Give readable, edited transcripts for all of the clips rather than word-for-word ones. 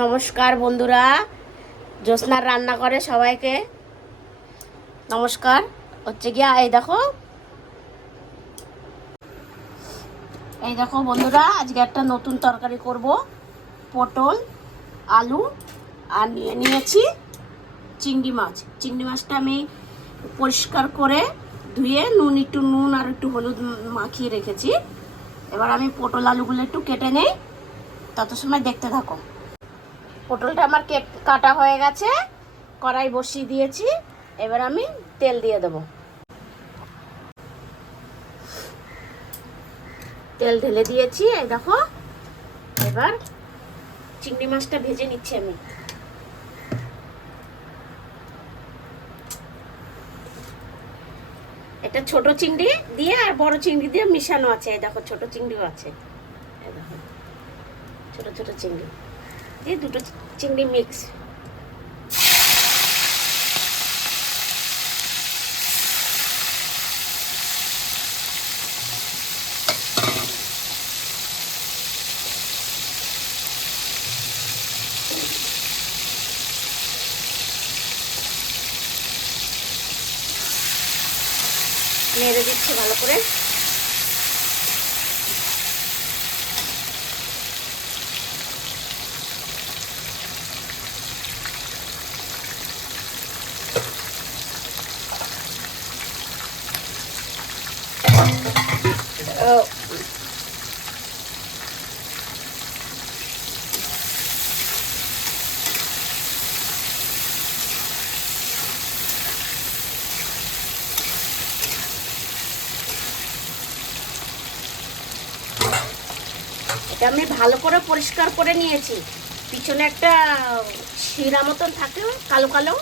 নমস্কার বন্ধুরা, জ্যোৎস্নার রান্না করে সবাইকে নমস্কার। হচ্ছে গিয়া এই দেখো বন্ধুরা, আজকে একটা নতুন তরকারি করব। পটল, আলু আর নিয়েছি চিংড়ি মাছ। চিংড়ি মাছটা আমি পরিষ্কার করে ধুয়ে একটু নুন আর একটু হলুদ মাখিয়ে রেখেছি। এবার আমি পটল আলুগুলো একটু কেটে নেই, তত সময় দেখতে থাকো। পটলটা আমার কাটা হয়ে গেছে, কড়াই বসিয়ে দিয়েছি। এবার আমি তেল দিয়ে দেবো। তেল ঢেলে দিয়েছি, এই দেখো। এবার চিংড়ি মাছটা ভেজে নিচ্ছি আমি। এটা ছোট চিংড়ি দিয়ে আর বড় চিংড়ি দিয়ে মিশানো আছে। এই দেখো, ছোট চিংড়িও আছে। এই দেখো, ছোট ছোট চিংড়ি দিয়ে দুটো চিংড়ি মিক্স। নেড়ে দিচ্ছি ভালো করে। এটা আমি ভালো করে পরিষ্কার করে নিয়েছি। পিছনে একটা শিরা মতন থাকে কালো কালো,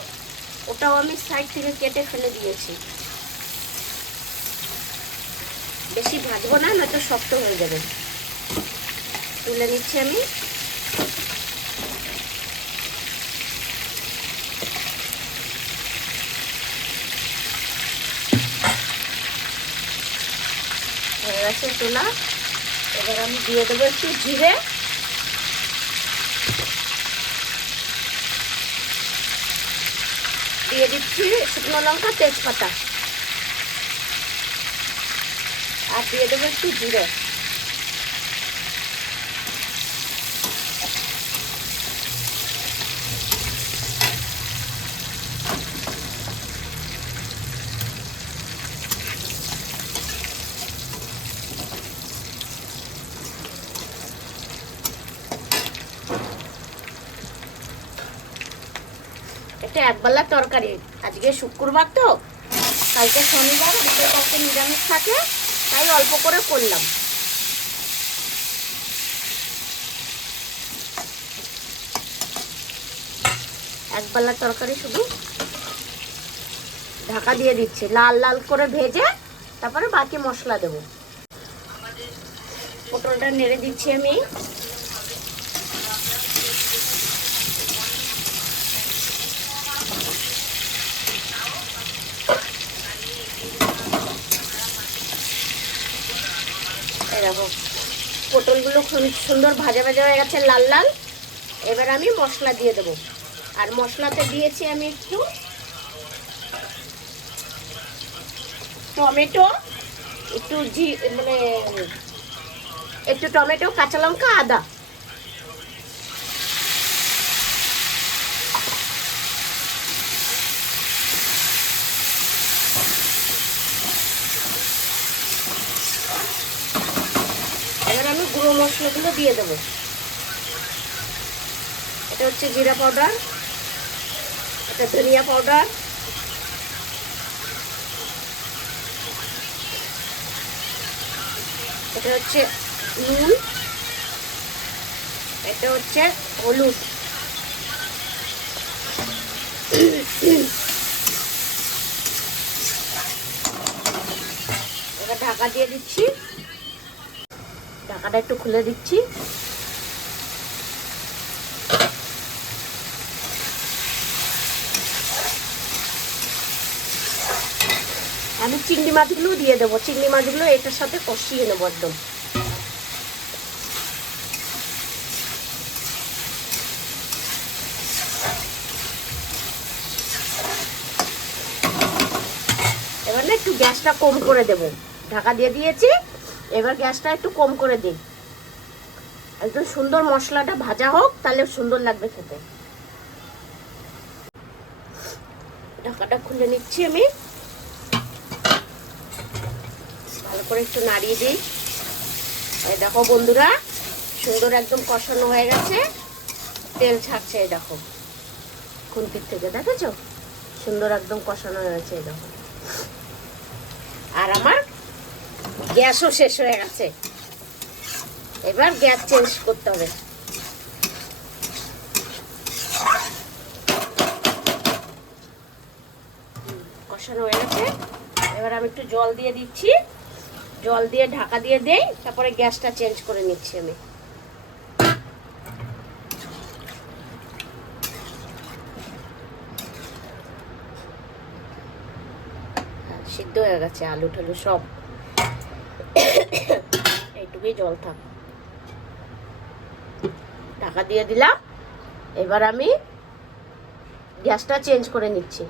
ওটাও আমি সাইড থেকে কেটে ফেলে দিয়েছি। বেশি ভাজবো না, নয়তো শক্ত হয়ে যাবে। তুলে নিচ্ছি আমি। হয়ে গেছে তোলা। এবার আমি দিয়ে দেবো একটু জিরে, দিয়ে দিচ্ছি শুকনো লঙ্কা, তেজপাতা, আর দিয়ে দেবো একটু জিরে। এটা একবেলার তরকারি। আজকে শুক্রবার তো, কালকে শনিবার, কালকে নিরামিষ থাকে, তাই অল্প করে করলাম। একবেলার তরকারি, শুধু ঢাকা দিয়ে দিচ্ছি। লাল লাল করে ভেজে তারপরে বাকি মশলা দেব। পটলটা নেড়ে দিচ্ছি আমি। এরকম পটলগুলো খুব সুন্দর ভাজা ভাজা হয়ে গেছে, লাল লাল। এবার আমি মশলা দিয়ে দেবো। আর মশলাতে দিয়েছি আমি একটু টমেটো, একটু একটু টমেটো, কাঁচা লঙ্কা, আদা। এবার আমি গুঁড়ো মশলাগুলো দিয়ে দেবো। এটা হচ্ছে জিরা পাউডার, এটা ধনিয়া পাউডার, এটা হচ্ছে নুন, এটা হচ্ছে হলুদ। এবার ঢাকা দিয়ে দিচ্ছি। ঢাকাটা একটু খুলে দিচ্ছি। আমি চিংড়ি মাছগুলো দিয়ে দেবো। চিংড়ি মাছগুলো এটার সাথে কষিয়ে নেবো একদম। একটু গ্যাসটা কম করে দেব। ঢাকা দিয়ে দিয়েছি, এবার গ্যাসটা একটু কম করে দিই। একদম সুন্দর মশলাটা ভাজা হোক, তাহলে সুন্দর লাগবে খেতে। ঢাকাটা খুলে নিচ্ছি আমি, ভালো করে একটু নাড়িয়ে দিই। এই দেখো বন্ধুরা, সুন্দর একদম কষানো হয়ে গেছে, তেল ছাড়ছে। এই দেখো খুন্তির থেকে, দেখেছো সুন্দর একদম কষানো হয়ে গেছে। এই দেখো, আর আমার গ্যাসও শেষ হয়ে গেছে। এবার গ্যাস চেঞ্জ করতে হবে। কষানো হয়ে গেছে, এবার আমি একটু জল দিয়ে দিচ্ছি। জল দিয়ে ঢাকা দিয়ে দেই, তারপরে গ্যাসটা চেঞ্জ করে নিচ্ছি আমি। সিদ্ধ হয়ে গেছে আলু টালু সব, এইটুকুই জল থাক। ঢাকা দিয়ে দিলাম, এবার আমি গ্যাসটা চেঞ্জ করে নিচ্ছি।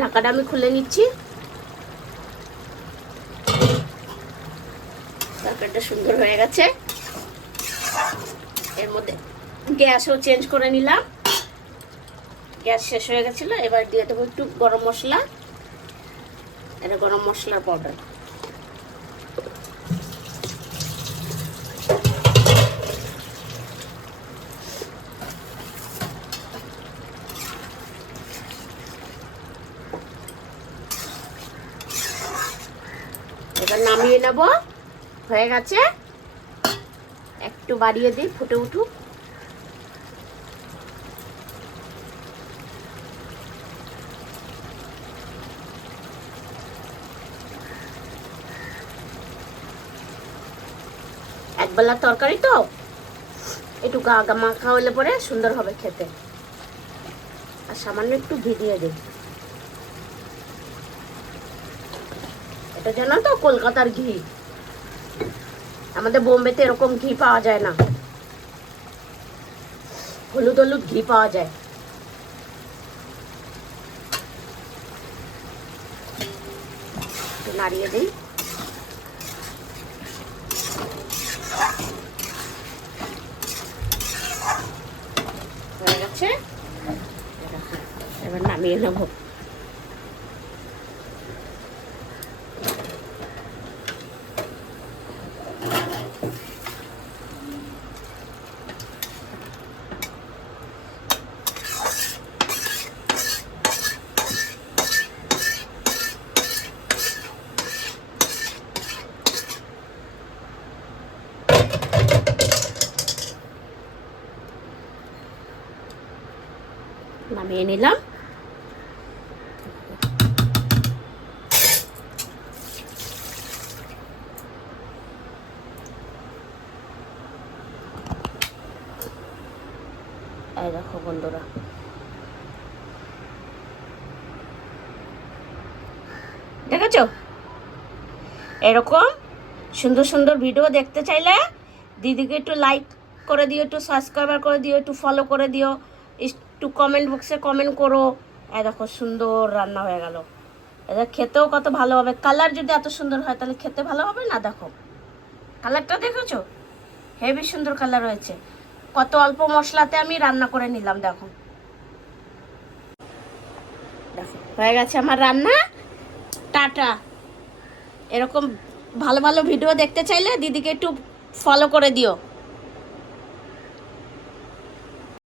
ঢাকাটা আমি খুলে নিচ্ছি। তরকারিটা সুন্দর হয়ে গেছে। এর মধ্যে গ্যাসও চেঞ্জ করে নিলাম, গ্যাস শেষ হয়ে গেছিল। এবার দিয়ে দেবো একটু গরম মশলা, এটা গরম মশলার পাউডার। এবার নামিয়ে নেব, হয়ে গেছে। একটু বাড়িয়ে দিই, ফুটে উঠুক। একবেলা তরকারি তো, একটু গা গা মাখা হলে পরে সুন্দর হবে খেতে। আর সামান্য একটু ঘি দিয়ে দিই। এটা জানো তো কলকাতার ঘি, আমাদের বোম্বেতে এরকম ঘি পাওয়া যায় না। হলুদ হলুদ ঘি পাওয়া যায়। নাড়িয়ে দিই। হয়ে গেছে, এবার নামিয়ে নেব। নামিয়ে নিলাম। এই দেখো বন্ধুরা, দেখেছো? এরকম সুন্দর সুন্দর ভিডিও দেখতে চাইলে দিদিকে একটু লাইক করে দিও, একটু সাবস্ক্রাইবার করে দিও, একটু ফলো করে দিও, একটু কমেন্ট বক্সে কমেন্ট করো। এই দেখো সুন্দর রান্না হয়ে গেল। এটা খেতেও কত ভালো হবে। কালার যদি এত সুন্দর হয় তাহলে খেতে ভালো হবে না? দেখো কালারটা, দেখেছো? হেভি সুন্দর কালার হয়েছে। কত অল্প মশলাতে আমি রান্না করে নিলাম। দেখো দেখো হয়ে গেছে আমার রান্না। টাটা। এরকম ভালো ভালো ভিডিও দেখতে চাইলে দিদিকে একটু ফলো করে দিও।